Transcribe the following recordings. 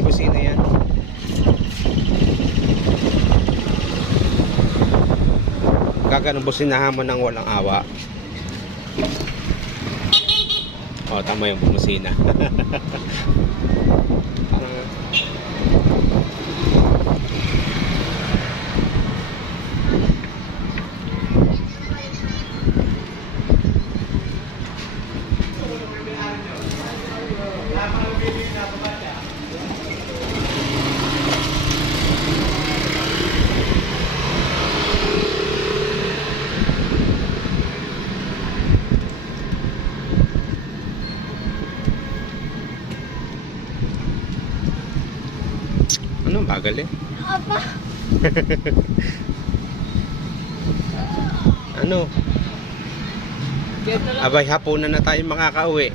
may busina yan. Gaganong businahan mo ng walang awa. O, tama yung busina. Ano, bagal eh. Apa? Ano? Abay, hapunan na tayo makakauwi.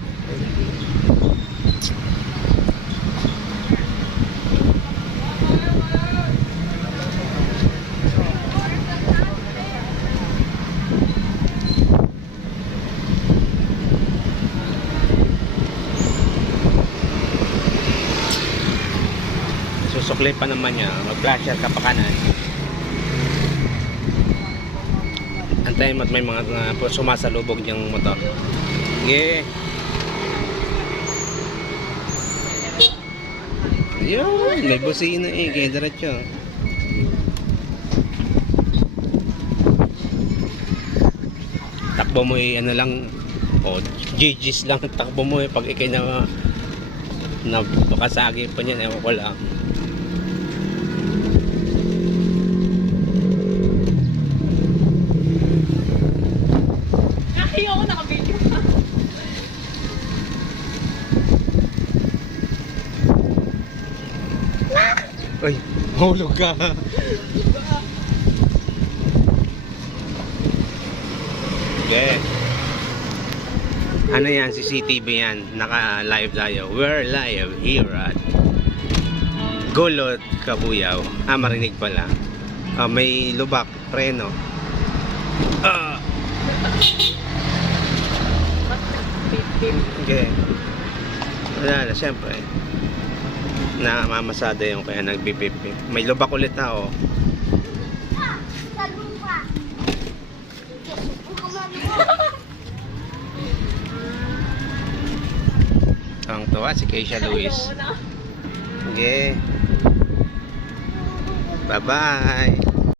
Susukli pa naman niya. Mag-flasher ka pa kanan. Antayin mo't may mga sumasalubog niyang motor. Sige. Yun, may busina eh. Kaya diretso. Takbo mo eh, ano lang. O, GG's lang. Takbo mo eh. Pag ikay na bakasagi pa niyan. Ewan ko lang. Ayoko naka-video pa. Ay, hulog ka. Okay. Ano yan? CCTV yan. Naka-live tayo. We're live here at Gulot, Kabuyaw. Ah, marinig pala. May lubak, preno. Okay. Wala na, syempre. Namamasada yung kaya nagbibip-bip. May lubak ulit na, oh. Sa lupa. Ang tuwa si Keisha Luis. Okay. Bye-bye.